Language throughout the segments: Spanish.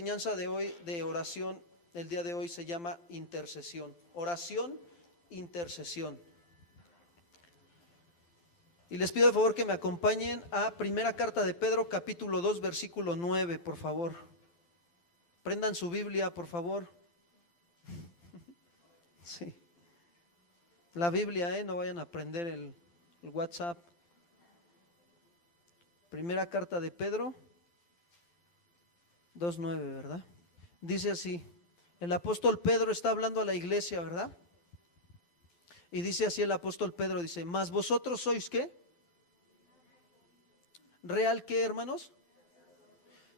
enseñanza de hoy de oración, el día de hoy se llama intercesión. Oración, intercesión. Y les pido de favor que me acompañen a primera carta de Pedro, capítulo 2, versículo 9, por favor. Prendan su Biblia, por favor. Sí. La Biblia, no vayan a prender el WhatsApp. Primera carta de Pedro 2:9, ¿verdad? Dice así, el apóstol Pedro está hablando a la iglesia, ¿verdad? Y dice así el apóstol Pedro, dice, mas vosotros sois ¿qué? ¿Real qué, hermanos?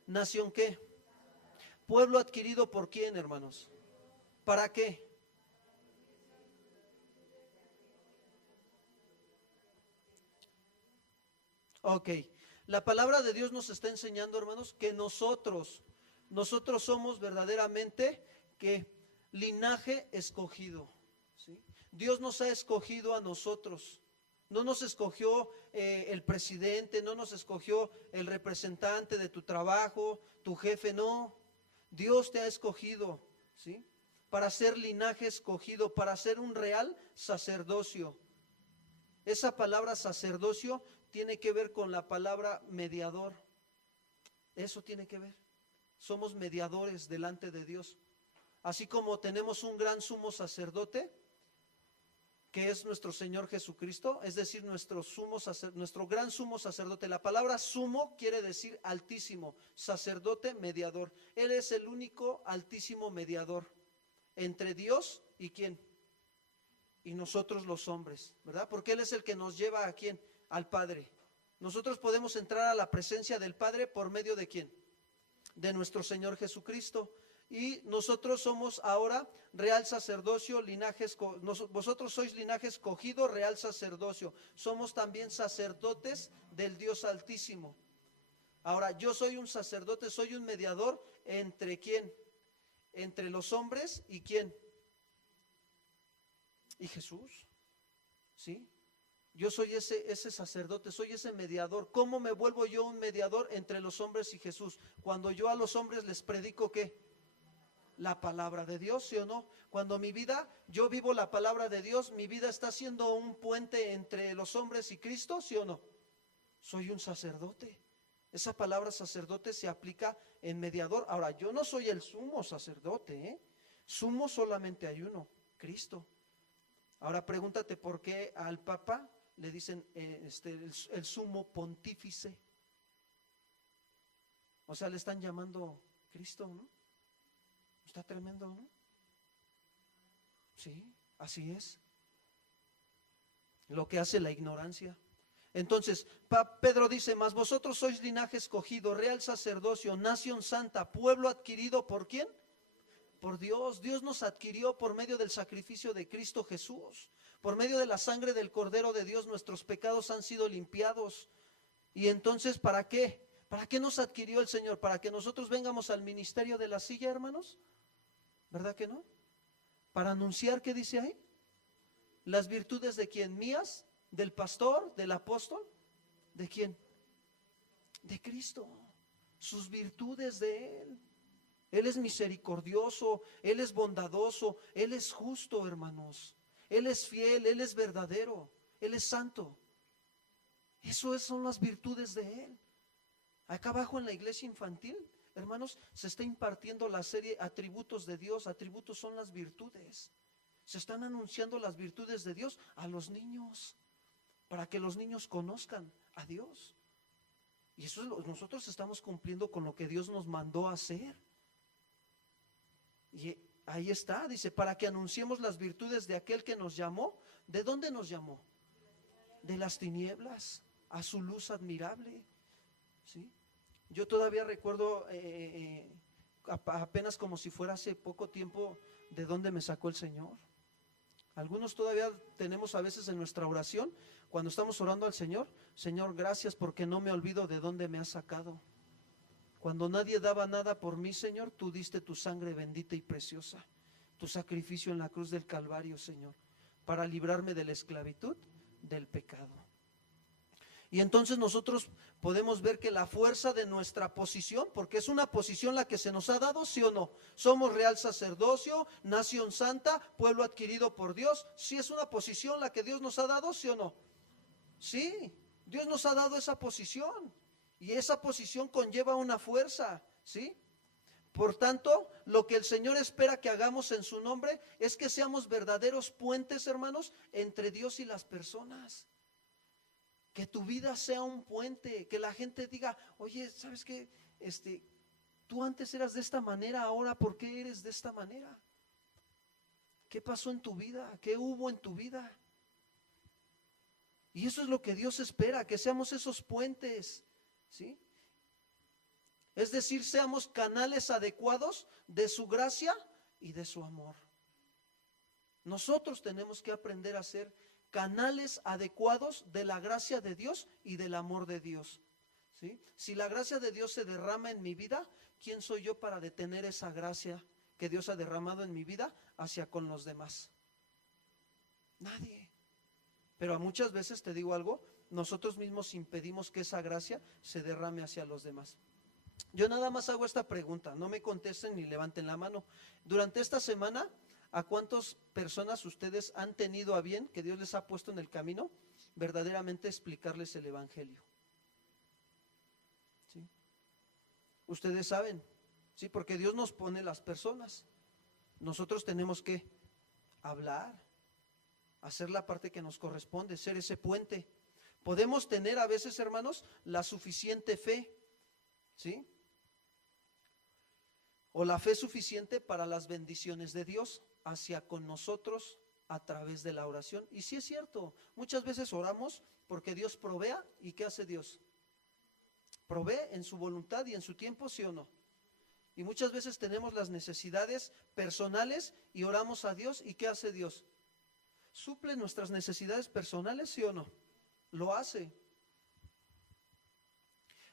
¿Nación qué? ¿Pueblo adquirido por quién, hermanos? ¿Para qué? Ok, la palabra de Dios nos está enseñando, hermanos, que nosotros somos verdaderamente que linaje escogido, ¿sí? Dios nos ha escogido a nosotros. No nos escogió el presidente, no nos escogió el representante de tu trabajo, tu jefe, no. Dios te ha escogido, ¿sí? Para ser linaje escogido, para ser un real sacerdocio. Esa palabra sacerdocio tiene que ver con la palabra mediador. Eso tiene que ver. Somos mediadores delante de Dios. Así como tenemos un gran sumo sacerdote, que es nuestro Señor Jesucristo, es decir, nuestro gran sumo sacerdote. La palabra sumo quiere decir altísimo, sacerdote, mediador. Él es el único altísimo mediador entre Dios y ¿quién? Y nosotros los hombres, ¿verdad? Porque Él es el que nos lleva ¿a quién? Al Padre. Nosotros podemos entrar a la presencia del Padre por medio de ¿quién? De nuestro Señor Jesucristo. Y nosotros somos ahora real sacerdocio, vosotros sois linaje escogido, real sacerdocio. Somos también sacerdotes del Dios Altísimo. Ahora, yo soy un sacerdote, soy un mediador entre ¿quién? Entre los hombres y ¿quién? Y Jesús, ¿sí? Yo soy ese sacerdote, soy ese mediador. ¿Cómo me vuelvo yo un mediador entre los hombres y Jesús? Cuando yo a los hombres les predico ¿qué? La palabra de Dios, ¿sí o no? Cuando yo vivo la palabra de Dios, mi vida está siendo un puente entre los hombres y Cristo, ¿sí o no? Soy un sacerdote. Esa palabra sacerdote se aplica en mediador. Ahora, yo no soy el sumo sacerdote, Sumo solamente hay uno, Cristo. Ahora pregúntate por qué al Papa le dicen el sumo pontífice. O sea, le están llamando Cristo, ¿no? Está tremendo, ¿no? Sí, así es. Lo que hace la ignorancia. Entonces, Pedro dice, mas vosotros sois linaje escogido, real sacerdocio, nación santa, pueblo adquirido ¿por quién? Por Dios. Dios nos adquirió por medio del sacrificio de Cristo Jesús. Por medio de la sangre del Cordero de Dios nuestros pecados han sido limpiados. Y entonces, ¿para qué? ¿Para qué nos adquirió el Señor? ¿Para que nosotros vengamos al ministerio de la silla, hermanos? ¿Verdad que no? Para anunciar, ¿qué dice ahí? Las virtudes de quién, mías, del pastor, del apóstol, ¿de quién? De Cristo. Sus virtudes de Él. Él es misericordioso, Él es bondadoso, Él es justo, hermanos. Él es fiel, Él es verdadero, Él es santo. Eso son las virtudes de Él. Acá abajo en la iglesia infantil, hermanos, se está impartiendo la serie Atributos de Dios. Atributos son las virtudes. Se están anunciando las virtudes de Dios a los niños, para que los niños conozcan a Dios. Y eso nosotros estamos cumpliendo con lo que Dios nos mandó a hacer. Y ahí está, dice, para que anunciemos las virtudes de aquel que nos llamó. ¿De dónde nos llamó? De las tinieblas a su luz admirable, ¿sí? Yo todavía recuerdo apenas como si fuera hace poco tiempo de dónde me sacó el Señor. Algunos todavía tenemos a veces en nuestra oración, cuando estamos orando al Señor, Señor, gracias porque no me olvido de dónde me has sacado. Cuando nadie daba nada por mí, Señor, tú diste tu sangre bendita y preciosa, tu sacrificio en la cruz del Calvario, Señor, para librarme de la esclavitud del pecado. Y entonces nosotros podemos ver que la fuerza de nuestra posición, porque es una posición la que se nos ha dado, ¿sí o no? Somos real sacerdocio, nación santa, pueblo adquirido por Dios. ¿Sí es una posición la que Dios nos ha dado, sí o no? Sí, Dios nos ha dado esa posición. Y esa posición conlleva una fuerza, ¿sí? Por tanto, lo que el Señor espera que hagamos en su nombre es que seamos verdaderos puentes, hermanos, entre Dios y las personas. Que tu vida sea un puente, que la gente diga, oye, ¿sabes qué? Tú antes eras de esta manera, ahora ¿por qué eres de esta manera? ¿Qué pasó en tu vida? ¿Qué hubo en tu vida? Y eso es lo que Dios espera, que seamos esos puentes, ¿sí? Es decir, seamos canales adecuados de su gracia y de su amor. Nosotros tenemos que aprender a ser canales adecuados de la gracia de Dios y del amor de Dios, ¿sí? Si la gracia de Dios se derrama en mi vida, ¿quién soy yo para detener esa gracia que Dios ha derramado en mi vida hacia con los demás? Nadie. Pero muchas veces, te digo algo, nosotros mismos impedimos que esa gracia se derrame hacia los demás. Yo nada más hago esta pregunta, no me contesten ni levanten la mano. Durante esta semana, ¿a cuántas personas ustedes han tenido a bien, que Dios les ha puesto en el camino, verdaderamente explicarles el evangelio? ¿Sí? Ustedes saben, ¿sí? Porque Dios nos pone las personas. Nosotros tenemos que hablar, hacer la parte que nos corresponde, ser ese puente. Podemos tener a veces, hermanos, la suficiente fe, ¿sí? O la fe suficiente para las bendiciones de Dios hacia con nosotros a través de la oración. Y sí es cierto, muchas veces oramos porque Dios provea. ¿Y qué hace Dios? Provee en su voluntad y en su tiempo, ¿sí o no? Y muchas veces tenemos las necesidades personales y oramos a Dios. ¿Y qué hace Dios? ¿Suple nuestras necesidades personales, sí o no? Lo hace.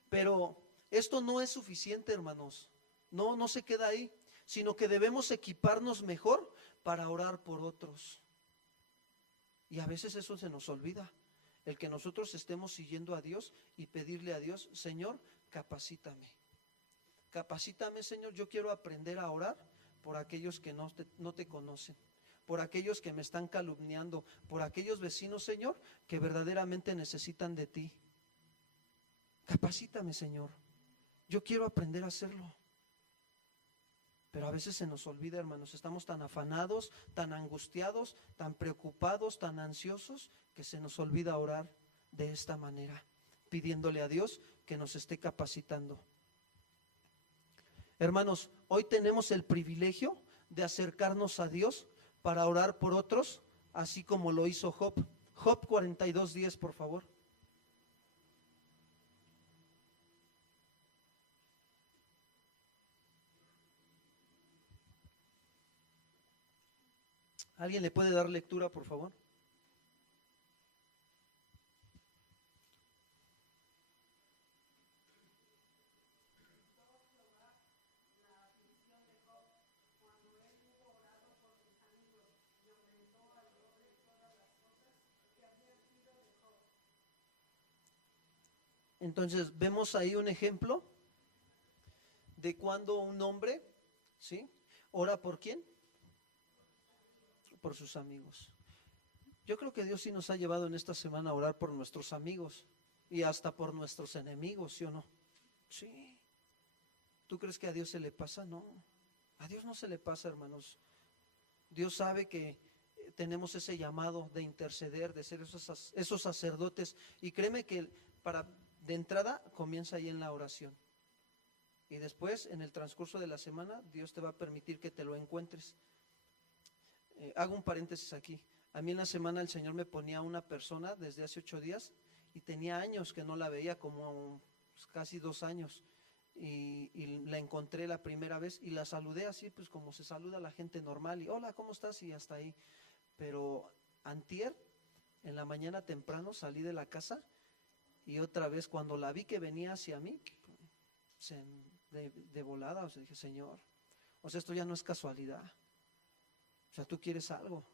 Pero esto no es suficiente, hermanos. No, no se queda ahí, sino que debemos equiparnos mejor para orar por otros. Y a veces eso se nos olvida, el que nosotros estemos siguiendo a Dios y pedirle a Dios, Señor, capacítame. Capacítame, Señor, yo quiero aprender a orar por aquellos que no te conocen, por aquellos que me están calumniando, por aquellos vecinos, Señor, que verdaderamente necesitan de ti. Capacítame, Señor, yo quiero aprender a hacerlo. Pero a veces se nos olvida, hermanos, estamos tan afanados, tan angustiados, tan preocupados, tan ansiosos, que se nos olvida orar de esta manera, pidiéndole a Dios que nos esté capacitando. Hermanos, hoy tenemos el privilegio de acercarnos a Dios para orar por otros, así como lo hizo Job. Job 42:10, por favor. ¿Alguien le puede dar lectura, por favor? Entonces, vemos ahí un ejemplo de cuando un hombre, ¿sí?, ora por ¿quién? Por sus amigos. Yo creo que Dios sí nos ha llevado en esta semana a orar por nuestros amigos y hasta por nuestros enemigos, ¿sí o no? Sí. ¿Tú crees que a Dios se le pasa? No. A Dios no se le pasa, hermanos. Dios sabe que tenemos ese llamado de interceder, de ser esos sacerdotes. Y créeme que de entrada comienza ahí en la oración. Y después, en el transcurso de la semana, Dios te va a permitir que te lo encuentres. Hago un paréntesis aquí. A mí en la semana el Señor me ponía a una persona desde hace 8 días y tenía años que no la veía, como casi 2 años. Y la encontré la primera vez y la saludé así, pues como se saluda a la gente normal. Y hola, ¿cómo estás? Y hasta ahí. Pero antier, en la mañana temprano, salí de la casa y otra vez cuando la vi que venía hacia mí, de volada, o sea, dije, Señor, o sea, esto ya no es casualidad. O sea, tú quieres algo.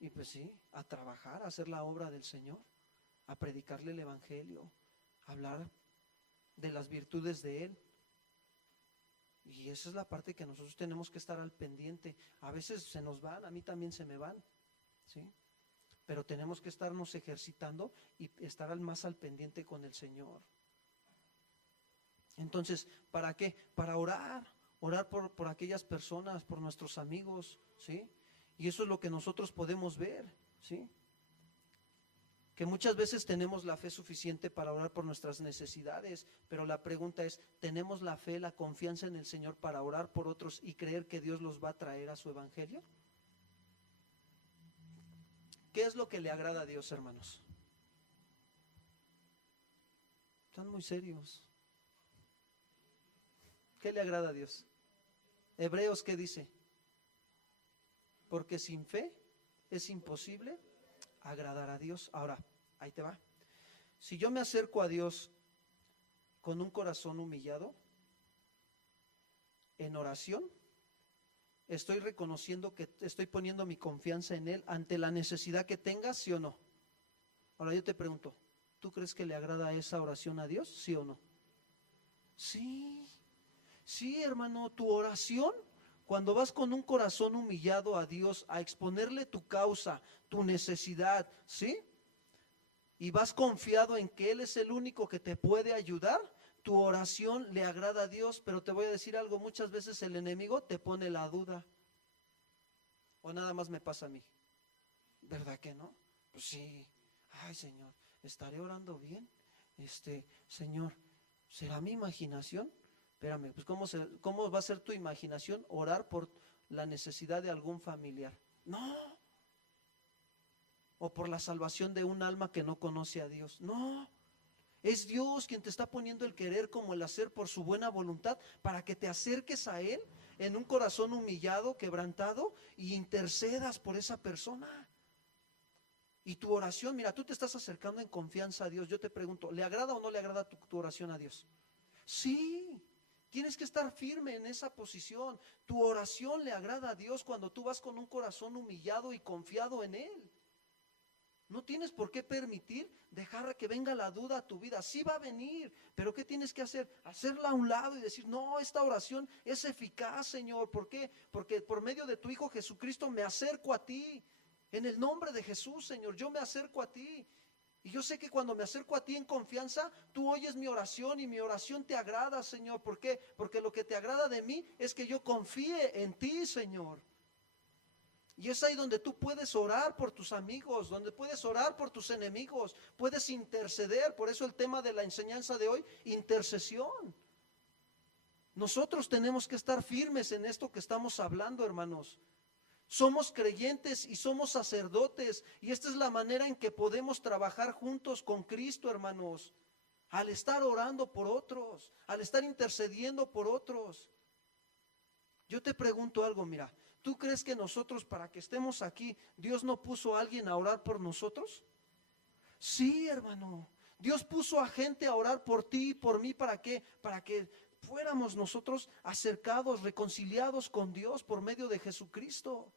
Y pues sí, a trabajar, a hacer la obra del Señor. a predicarle el evangelio, a hablar de las virtudes de Él. Y esa es la parte que nosotros tenemos que estar al pendiente. A veces se nos van, a mí también se me van, ¿sí? Pero tenemos que estarnos ejercitando y estar más al pendiente con el Señor. Entonces, ¿para qué? Para orar por aquellas personas, por nuestros amigos, ¿sí? Y eso es lo que nosotros podemos ver, ¿sí? Que muchas veces tenemos la fe suficiente para orar por nuestras necesidades, pero la pregunta es, ¿tenemos la fe, la confianza en el Señor para orar por otros y creer que Dios los va a traer a su evangelio? ¿Qué es lo que le agrada a Dios, hermanos? Están muy serios. ¿Qué le agrada a Dios? Hebreos, ¿qué dice? Porque sin fe es imposible agradar a Dios. Ahora, ahí te va. Si yo me acerco a Dios con un corazón humillado, en oración, estoy reconociendo que estoy poniendo mi confianza en Él ante la necesidad que tenga, ¿sí o no? Ahora yo te pregunto, ¿tú crees que le agrada esa oración a Dios, sí o no? Sí, sí, hermano, tu oración, cuando vas con un corazón humillado a Dios a exponerle tu causa, tu necesidad, ¿sí? Y vas confiado en que Él es el único que te puede ayudar, tu oración le agrada a Dios. Pero te voy a decir algo, muchas veces el enemigo te pone la duda. ¿O nada más me pasa a mí? ¿Verdad que no? Pues sí. Ay, Señor, ¿estaré orando bien? Señor, ¿será mi imaginación? Espérame, pues ¿cómo va a ser tu imaginación orar por la necesidad de algún familiar? No. O por la salvación de un alma que no conoce a Dios. No. Es Dios quien te está poniendo el querer como el hacer por su buena voluntad, para que te acerques a Él en un corazón humillado, quebrantado, y intercedas por esa persona. Y tu oración, mira, tú te estás acercando en confianza a Dios. Yo te pregunto, ¿le agrada o no le agrada tu oración a Dios? Sí, tienes que estar firme en esa posición. Tu oración le agrada a Dios cuando tú vas con un corazón humillado y confiado en Él. No tienes por qué permitir dejar que venga la duda a tu vida. Sí va a venir, pero ¿qué tienes que hacer? Hacerla a un lado y decir, no, esta oración es eficaz, Señor. ¿Por qué? Porque por medio de tu Hijo Jesucristo me acerco a ti. En el nombre de Jesús, Señor, yo me acerco a ti. Y yo sé que cuando me acerco a ti en confianza, tú oyes mi oración y mi oración te agrada, Señor. ¿Por qué? Porque lo que te agrada de mí es que yo confíe en ti, Señor. Y es ahí donde tú puedes orar por tus amigos, donde puedes orar por tus enemigos, puedes interceder. Por eso el tema de la enseñanza de hoy, intercesión. Nosotros tenemos que estar firmes en esto que estamos hablando, hermanos. Somos creyentes y somos sacerdotes, y esta es la manera en que podemos trabajar juntos con Cristo, hermanos. Al estar orando por otros, al estar intercediendo por otros. Yo te pregunto algo, mira, ¿tú crees que nosotros, para que estemos aquí, Dios no puso a alguien a orar por nosotros? Sí, hermano. Dios puso a gente a orar por ti y por mí. ¿Para qué? Para que fuéramos nosotros acercados, reconciliados con Dios por medio de Jesucristo.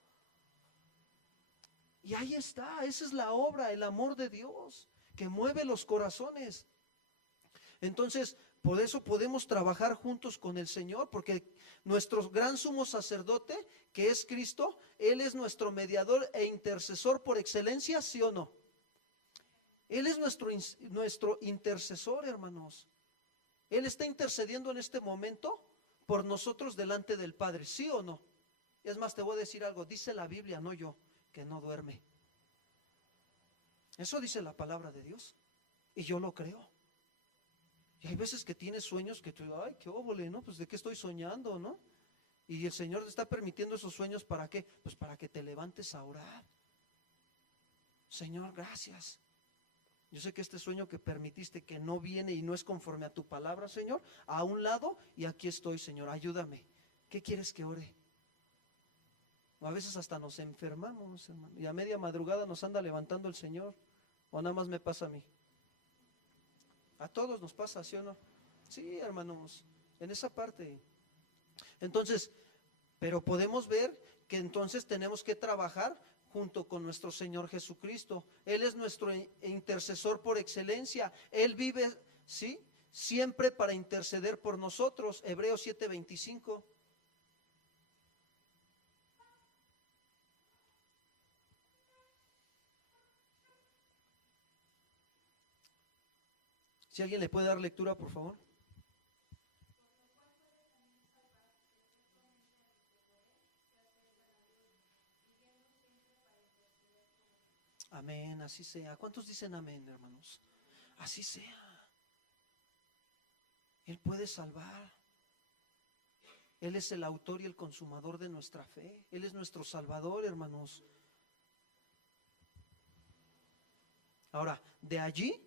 Y ahí está, esa es la obra, el amor de Dios, que mueve los corazones. Entonces, por eso podemos trabajar juntos con el Señor, porque nuestro gran sumo sacerdote, que es Cristo, Él es nuestro mediador e intercesor por excelencia, ¿sí o no? Él es nuestro intercesor, hermanos. Él está intercediendo en este momento por nosotros delante del Padre, ¿sí o no? Es más, te voy a decir algo, dice la Biblia, no yo, que no duerme. Eso dice la palabra de Dios, y yo lo creo. Y hay veces que tienes sueños que tú, ay, qué óvole, ¿no? Pues de qué estoy soñando, ¿no? Y el Señor te está permitiendo esos sueños, ¿para qué? Pues para que te levantes a orar. Señor, gracias. Yo sé que este sueño que permitiste, que no viene y no es conforme a tu palabra, Señor, a un lado, y aquí estoy, Señor, ayúdame. ¿Qué quieres que ore? A veces hasta nos enfermamos, hermano, y a media madrugada nos anda levantando el Señor. ¿O nada más me pasa a mí? A todos nos pasa, ¿sí o no? Sí, hermanos, en esa parte. Entonces, pero podemos ver que entonces tenemos que trabajar junto con nuestro Señor Jesucristo. Él es nuestro intercesor por excelencia. Él vive, ¿sí?, siempre para interceder por nosotros. Hebreos 7:25. Si alguien le puede dar lectura, por favor. Amén, así sea. ¿Cuántos dicen amén, hermanos? Así sea. Él puede salvar. Él es el autor y el consumador de nuestra fe. Él es nuestro Salvador, hermanos. Ahora, de allí,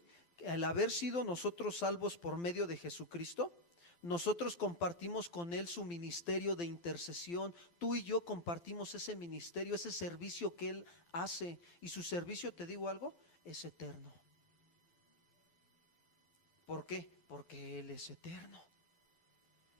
al haber sido nosotros salvos por medio de Jesucristo, nosotros compartimos con Él su ministerio de intercesión. Tú y yo compartimos ese ministerio, ese servicio que Él hace. Y su servicio, te digo algo, es eterno. ¿Por qué? Porque Él es eterno.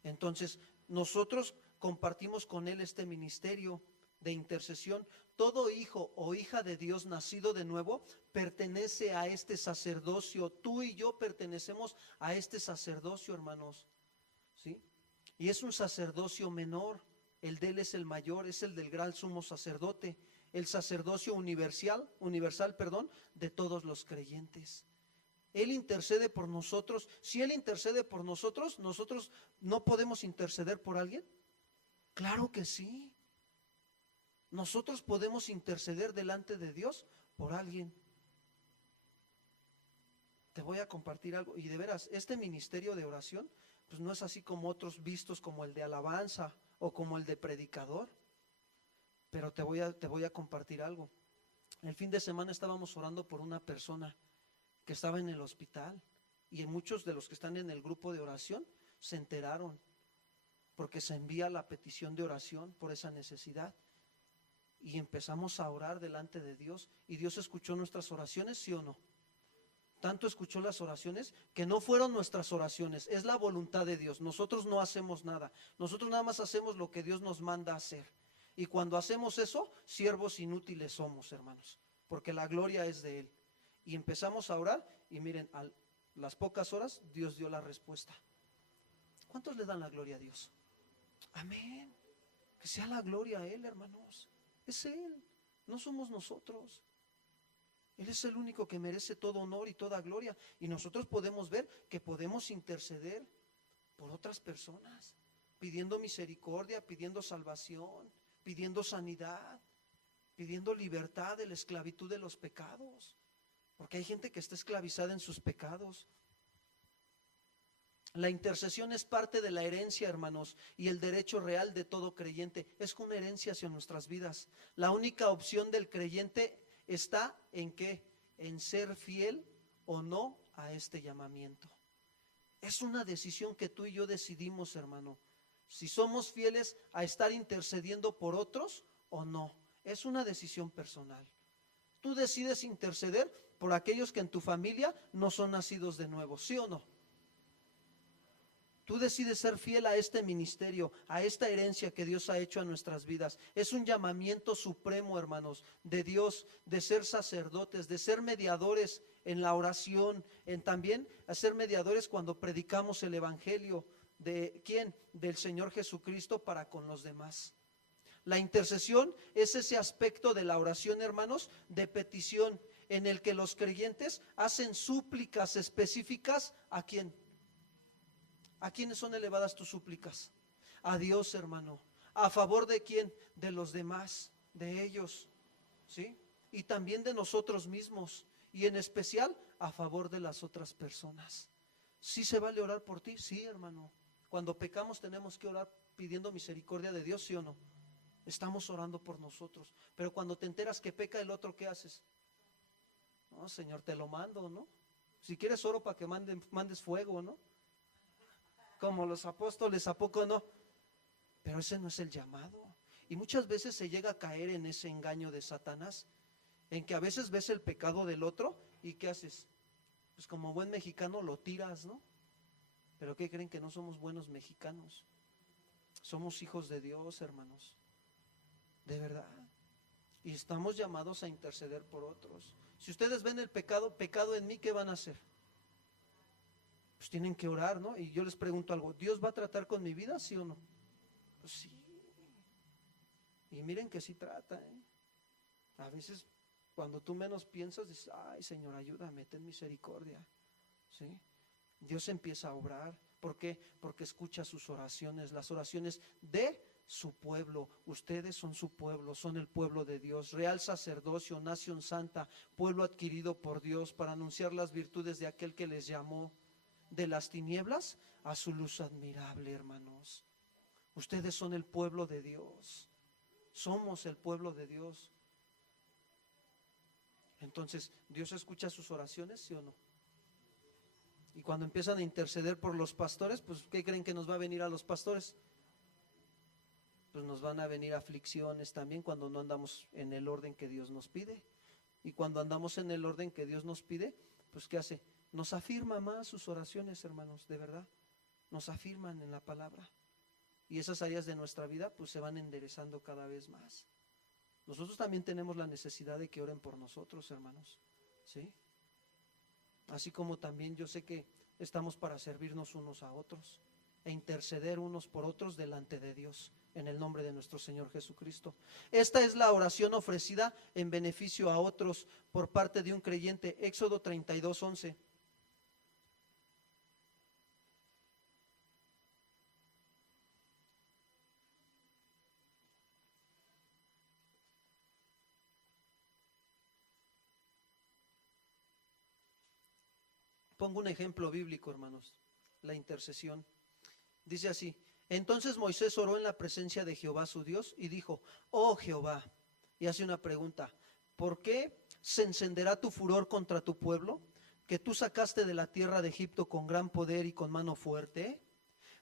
Entonces, nosotros compartimos con Él este ministerio de intercesión. Todo hijo o hija de Dios nacido de nuevo pertenece a este sacerdocio. Tú y yo pertenecemos a este sacerdocio, hermanos, ¿sí? Y es un sacerdocio menor. El de Él es el mayor, es el del gran sumo sacerdote, el sacerdocio universal, de todos los creyentes. Él intercede por nosotros. Si Él intercede por nosotros, ¿nosotros no podemos interceder por alguien? Claro que sí. Nosotros podemos interceder delante de Dios por alguien. Te voy a compartir algo. Y de veras, este ministerio de oración, pues no es así como otros vistos, como el de alabanza o como el de predicador. Pero te voy a compartir algo. El fin de semana estábamos orando por una persona que estaba en el hospital, y muchos de los que están en el grupo de oración se enteraron, porque se envía la petición de oración por esa necesidad, y empezamos a orar delante de Dios, y Dios escuchó nuestras oraciones, ¿sí o no? Tanto escuchó las oraciones que no fueron nuestras oraciones, es la voluntad de Dios. Nosotros no hacemos nada, nosotros nada más hacemos lo que Dios nos manda a hacer. Y cuando hacemos eso, siervos inútiles somos, hermanos, porque la gloria es de Él. Y empezamos a orar, y miren, a las pocas horas Dios dio la respuesta. ¿Cuántos le dan la gloria a Dios? Amén. Que sea la gloria a Él, hermanos. Es Él, no somos nosotros. Él es el único que merece todo honor y toda gloria. Y nosotros podemos ver que podemos interceder por otras personas, pidiendo misericordia, pidiendo salvación, pidiendo sanidad, pidiendo libertad de la esclavitud de los pecados. Porque hay gente que está esclavizada en sus pecados. La intercesión es parte de la herencia, hermanos, y el derecho real de todo creyente. Es una herencia hacia nuestras vidas. La única opción del creyente está en ¿qué? En ser fiel o no a este llamamiento. Es una decisión que tú y yo decidimos, hermano. Si somos fieles a estar intercediendo por otros o no. Es una decisión personal. Tú decides interceder por aquellos que en tu familia no son nacidos de nuevo, ¿sí o no? Tú decides ser fiel a este ministerio, a esta herencia que Dios ha hecho a nuestras vidas. Es un llamamiento supremo, hermanos, de Dios, de ser sacerdotes, de ser mediadores en la oración, en también a ser mediadores cuando predicamos el evangelio. ¿De quién? Del Señor Jesucristo para con los demás. La intercesión es ese aspecto de la oración, hermanos, de petición, en el que los creyentes hacen súplicas específicas. ¿A quién? ¿A quiénes son elevadas tus súplicas? A Dios, hermano. ¿A favor de quién? De los demás, de ellos, ¿sí? Y también de nosotros mismos, y en especial a favor de las otras personas. ¿Sí se vale orar por ti? Sí, hermano. Cuando pecamos tenemos que orar pidiendo misericordia de Dios, ¿sí o no? Estamos orando por nosotros. Pero cuando te enteras que peca el otro, ¿qué haces? No, Señor, te lo mando, ¿no? Si quieres oro para que mandes fuego, ¿no? Como los apóstoles, ¿a poco no? Pero ese no es el llamado. Y muchas veces se llega a caer en ese engaño de Satanás, en que a veces ves el pecado del otro y ¿qué haces? Pues como buen mexicano lo tiras, ¿no? Pero ¿qué creen? Que no somos buenos mexicanos. Somos hijos de Dios, hermanos. De verdad. Y estamos llamados a interceder por otros. Si ustedes ven el pecado en mí, ¿qué van a hacer? Pues tienen que orar, ¿no? Y yo les pregunto algo, ¿Dios va a tratar con mi vida, sí o no? Pues sí. Y miren que sí trata, ¿eh? A veces cuando tú menos piensas, dices, ay Señor, ayúdame, ten misericordia, ¿sí? Dios empieza a obrar. ¿Por qué? Porque escucha sus oraciones, las oraciones de su pueblo. Ustedes son su pueblo, son el pueblo de Dios, real sacerdocio, nación santa, pueblo adquirido por Dios para anunciar las virtudes de aquel que les llamó de las tinieblas a su luz admirable, hermanos. Ustedes son el pueblo de Dios, somos el pueblo de Dios. Entonces, ¿Dios escucha sus oraciones, sí o no? Y cuando empiezan a interceder por los pastores, pues ¿qué creen que nos va a venir a los pastores? Pues nos van a venir aflicciones también cuando no andamos en el orden que Dios nos pide. Y cuando andamos en el orden que Dios nos pide, pues ¿qué hace? Nos afirma más sus oraciones, hermanos, de verdad. Nos afirman en la palabra. Y esas áreas de nuestra vida pues se van enderezando cada vez más. Nosotros también tenemos la necesidad de que oren por nosotros, hermanos, ¿sí? Así como también yo sé que estamos para servirnos unos a otros e interceder unos por otros delante de Dios, en el nombre de nuestro Señor Jesucristo. Esta es la oración ofrecida en beneficio a otros por parte de un creyente. Éxodo 32:11. Pongo un ejemplo bíblico, hermanos, la intercesión. Dice así: entonces Moisés oró en la presencia de Jehová su Dios y dijo, oh Jehová, y hace una pregunta, ¿por qué se encenderá tu furor contra tu pueblo, que tú sacaste de la tierra de Egipto con gran poder y con mano fuerte?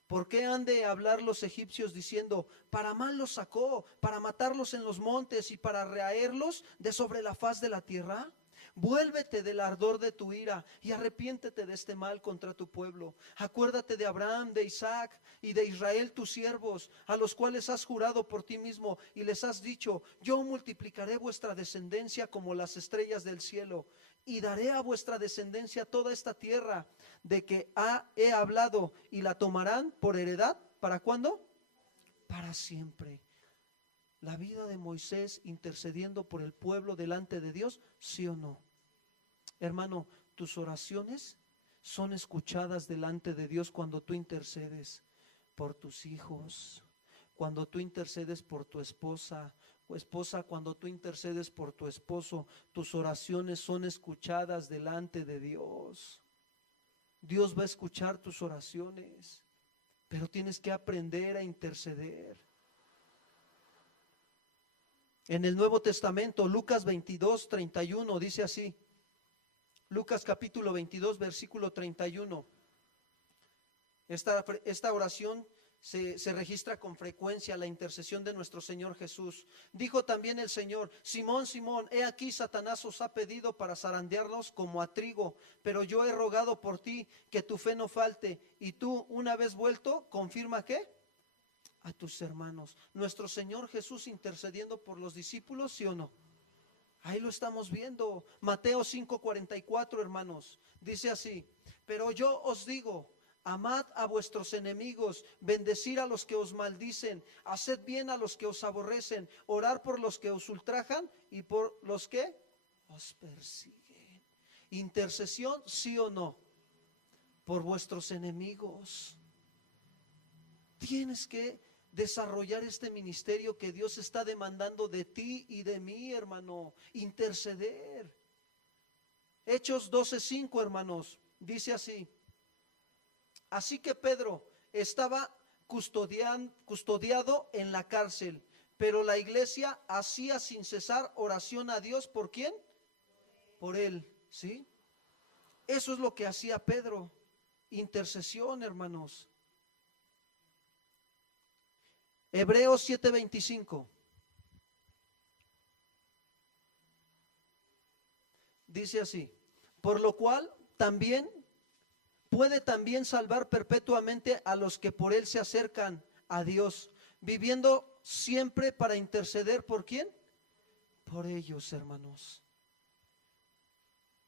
¿Por qué han de hablar los egipcios diciendo, para mal los sacó, para matarlos en los montes y para rehaerlos de sobre la faz de la tierra? Vuélvete del ardor de tu ira y arrepiéntete de este mal contra tu pueblo. Acuérdate de Abraham, de Isaac y de Israel tus siervos, a los cuales has jurado por ti mismo y les has dicho, yo multiplicaré vuestra descendencia como las estrellas del cielo y daré a vuestra descendencia toda esta tierra de que he hablado y la tomarán por heredad. ¿Para cuándo? Para siempre. La vida de Moisés intercediendo por el pueblo delante de Dios, ¿sí o no? Hermano, tus oraciones son escuchadas delante de Dios cuando tú intercedes por tus hijos, cuando tú intercedes por tu esposa o esposa, cuando tú intercedes por tu esposo, tus oraciones son escuchadas delante de Dios. Dios va a escuchar tus oraciones, pero tienes que aprender a interceder. En el Nuevo Testamento, Lucas 22:31 dice así. Lucas capítulo 22, versículo 31. Esta oración se registra con frecuencia, la intercesión de nuestro Señor Jesús. Dijo también el Señor, Simón, Simón, he aquí Satanás os ha pedido para zarandearlos como a trigo, pero yo he rogado por ti que tu fe no falte, y tú, una vez vuelto, confirma ¿qué? A tus hermanos. Nuestro Señor Jesús intercediendo por los discípulos, ¿sí o no? Ahí lo estamos viendo. Mateo 5:44, hermanos, dice así, pero yo os digo, amad a vuestros enemigos, bendecid a los que os maldicen, haced bien a los que os aborrecen, orar por los que os ultrajan y por los que os persiguen. Intercesión, ¿sí o no? Por vuestros enemigos. Tienes que desarrollar este ministerio que Dios está demandando de ti y de mí, hermano. Interceder. Hechos 12:5, hermanos, dice así. Así que Pedro estaba custodiado en la cárcel, pero la iglesia hacía sin cesar oración a Dios. ¿Por quién? Por él, ¿sí? Eso es lo que hacía Pedro. Intercesión, hermanos. Hebreos 7:25 dice así, por lo cual puede también salvar perpetuamente a los que por él se acercan a Dios, viviendo siempre para interceder. ¿Por quién? por ellos, hermanos.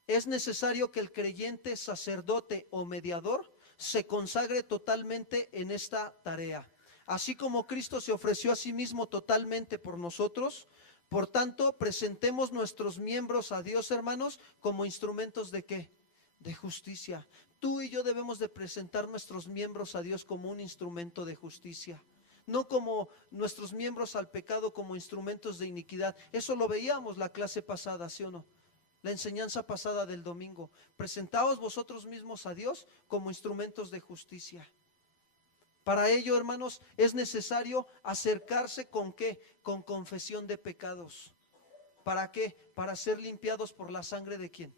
Es necesario que el creyente, sacerdote o mediador se consagre totalmente en esta tarea. Así como Cristo se ofreció a sí mismo totalmente por nosotros, por tanto, presentemos nuestros miembros a Dios, hermanos, como instrumentos ¿de qué? De justicia. Tú y yo debemos de presentar nuestros miembros a Dios como un instrumento de justicia, no como nuestros miembros al pecado como instrumentos de iniquidad. Eso lo veíamos la clase pasada, ¿sí o no? La enseñanza pasada del domingo. Presentaos vosotros mismos a Dios como instrumentos de justicia. Para ello, hermanos, es necesario acercarse ¿con qué? Con confesión de pecados. ¿Para qué? Para ser limpiados por la sangre ¿de quién?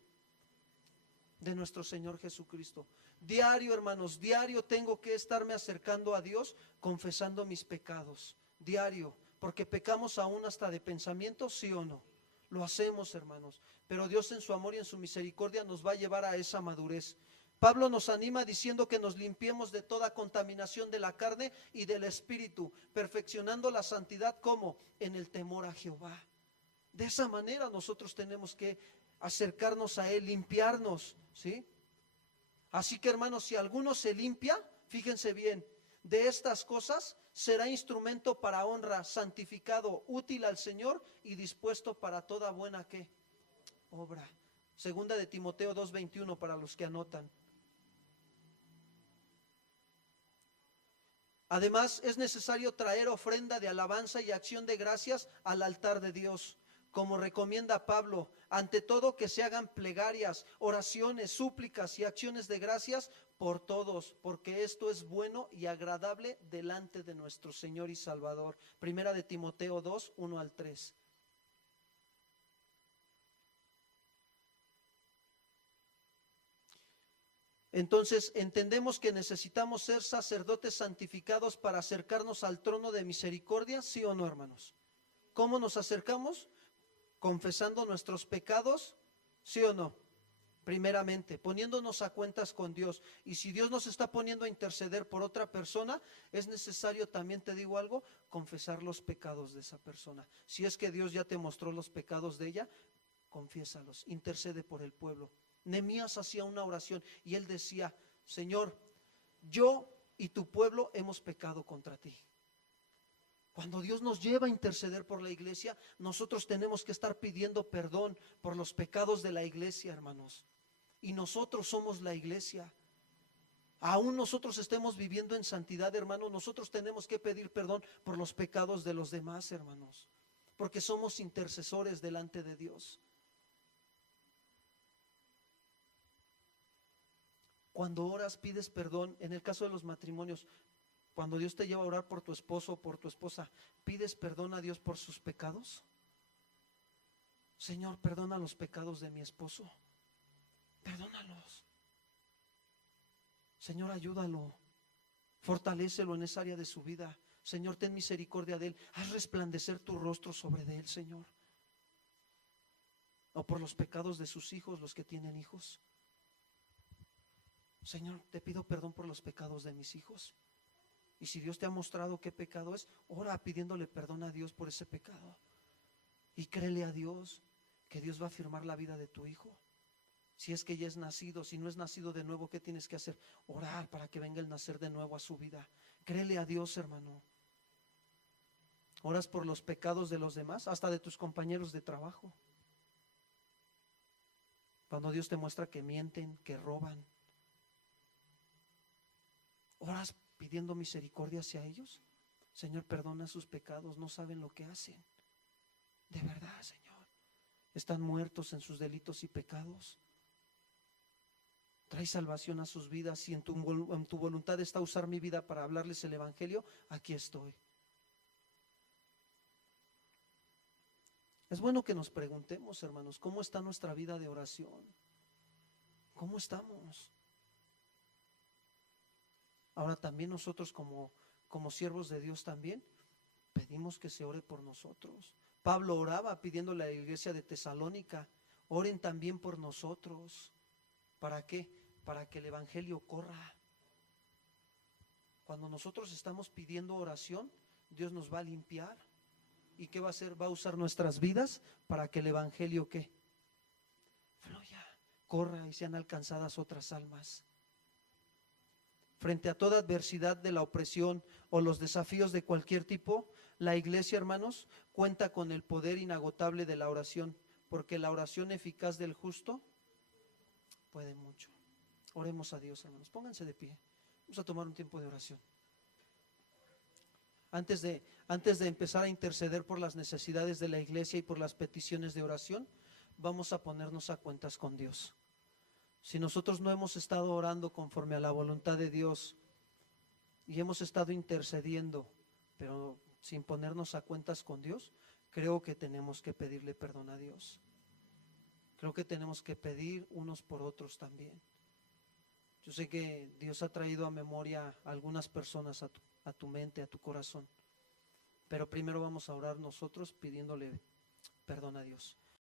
De nuestro Señor Jesucristo. Diario, hermanos, diario tengo que estarme acercando a Dios confesando mis pecados. Diario, porque pecamos aún hasta de pensamiento, ¿sí o no? Lo hacemos, hermanos, pero Dios en su amor y en su misericordia nos va a llevar a esa madurez. Pablo nos anima diciendo que nos limpiemos de toda contaminación de la carne y del espíritu, perfeccionando la santidad como en el temor a Jehová. De esa manera nosotros tenemos que acercarnos a Él, limpiarnos, ¿sí? Así que, hermanos, si alguno se limpia, fíjense bien, de estas cosas será instrumento para honra, santificado, útil al Señor y dispuesto para toda buena ¿qué? Obra. Segunda de Timoteo 2:21 para los que anotan. Además, es necesario traer ofrenda de alabanza y acción de gracias al altar de Dios, como recomienda Pablo. Ante todo, que se hagan plegarias, oraciones, súplicas y acciones de gracias por todos, porque esto es bueno y agradable delante de nuestro Señor y Salvador. Primera de Timoteo 2:1-3. Entonces entendemos que necesitamos ser sacerdotes santificados para acercarnos al trono de misericordia, ¿sí o no, hermanos? ¿Cómo nos acercamos? Confesando nuestros pecados, ¿sí o no? Primeramente, poniéndonos a cuentas con Dios. Y si Dios nos está poniendo a interceder por otra persona, es necesario también, te digo algo, confesar los pecados de esa persona. Si es que Dios ya te mostró los pecados de ella, confiésalos, intercede por el pueblo. Nehemías hacía una oración y él decía: Señor, yo y tu pueblo hemos pecado contra ti. Cuando Dios nos lleva a interceder por la iglesia, nosotros tenemos que estar pidiendo perdón por los pecados de la iglesia, hermanos. Y nosotros somos la iglesia. Aún nosotros estemos viviendo en santidad, hermanos, nosotros tenemos que pedir perdón por los pecados de los demás, hermanos, porque somos intercesores delante de Dios. Cuando oras, pides perdón. En el caso de los matrimonios, cuando Dios te lleva a orar por tu esposo o por tu esposa, ¿pides perdón a Dios por sus pecados? Señor, perdona los pecados de mi esposo. Perdónalos. Señor, ayúdalo. Fortalécelo en esa área de su vida. Señor, ten misericordia de él. Haz resplandecer tu rostro sobre de él, Señor. O por los pecados de sus hijos, los que tienen hijos. Señor, te pido perdón por los pecados de mis hijos. Y si Dios te ha mostrado qué pecado es, ora pidiéndole perdón a Dios por ese pecado. Y créele a Dios que Dios va a afirmar la vida de tu hijo. Si es que ya es nacido, si no es nacido de nuevo, ¿qué tienes que hacer? Orar para que venga el nacer de nuevo a su vida. Créele a Dios, hermano. Oras por los pecados de los demás, hasta de tus compañeros de trabajo. Cuando Dios te muestra que mienten, que roban, oras pidiendo misericordia hacia ellos. Señor, perdona sus pecados, no saben lo que hacen. De verdad, Señor, están muertos en sus delitos y pecados. Trae salvación a sus vidas. Si en tu voluntad está usar mi vida para hablarles el evangelio, aquí estoy. Es bueno que nos preguntemos, hermanos, ¿cómo está nuestra vida de oración? ¿Cómo estamos? Ahora también nosotros como siervos de Dios también pedimos que se ore por nosotros. Pablo oraba pidiéndole a la iglesia de Tesalónica: oren también por nosotros. ¿Para qué? Para que el evangelio corra. Cuando nosotros estamos pidiendo oración, Dios nos va a limpiar ¿Y qué va a hacer? Va a usar nuestras vidas para que el evangelio ¿qué? Fluya, corra y sean alcanzadas otras almas. Frente a toda adversidad de la opresión o los desafíos de cualquier tipo, la iglesia, hermanos, cuenta con el poder inagotable de la oración, porque la oración eficaz del justo puede mucho. Oremos a Dios, hermanos. Pónganse de pie. Vamos a tomar un tiempo de oración. Antes de empezar a interceder por las necesidades de la iglesia y por las peticiones de oración, vamos a ponernos a cuentas con Dios. Si nosotros no hemos estado orando conforme a la voluntad de Dios y hemos estado intercediendo, pero sin ponernos a cuentas con Dios, creo que tenemos que pedirle perdón a Dios. Creo que tenemos que pedir unos por otros también. Yo sé que Dios ha traído a memoria a algunas personas a tu mente, a tu corazón, pero primero vamos a orar nosotros pidiéndole perdón a Dios.